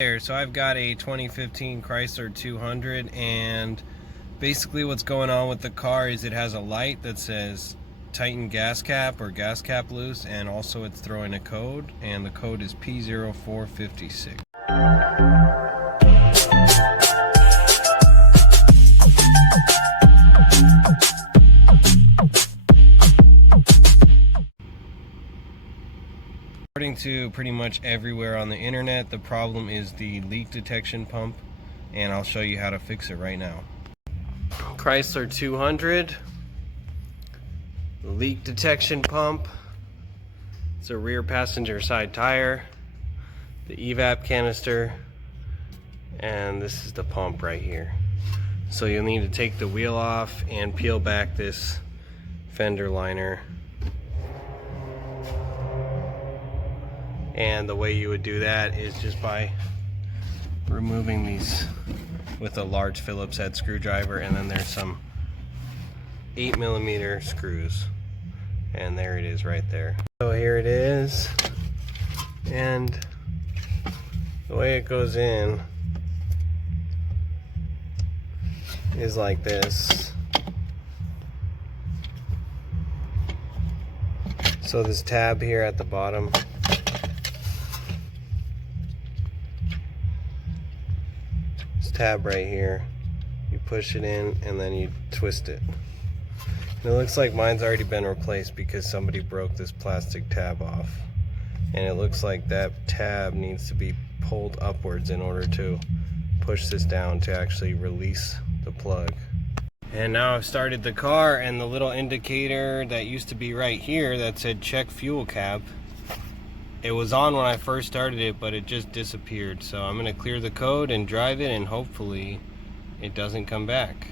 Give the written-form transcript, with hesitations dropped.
So I've got a 2015 Chrysler 200, and basically what's going on with the car is it has a light that says tighten gas cap or gas cap loose, and also it's throwing a code, and the code is P0456. According to pretty much everywhere on the internet, the problem is the leak detection pump, and I'll show you how to fix it right now. Chrysler 200, leak detection pump. It's a rear passenger side tire, the evap canister, and this is the pump right here. So you'll need to take the wheel off and peel back this fender liner. And the way you would do that is just by removing these with a large Phillips head screwdriver, and then there's some 8mm screws, and there it is right there. So here it is, and the way it goes in is like this. So this tab here at the bottom, tab right here, you push it in and then you twist it. And it looks like mine's already been replaced because somebody broke this plastic tab off, and it looks like that tab needs to be pulled upwards in order to push this down to actually release the plug. And now I've started the car, and the little indicator that used to be right here that said check fuel cap, it was on when I first started it, but it just disappeared. So I'm going to clear the code and drive it, and hopefully it doesn't come back.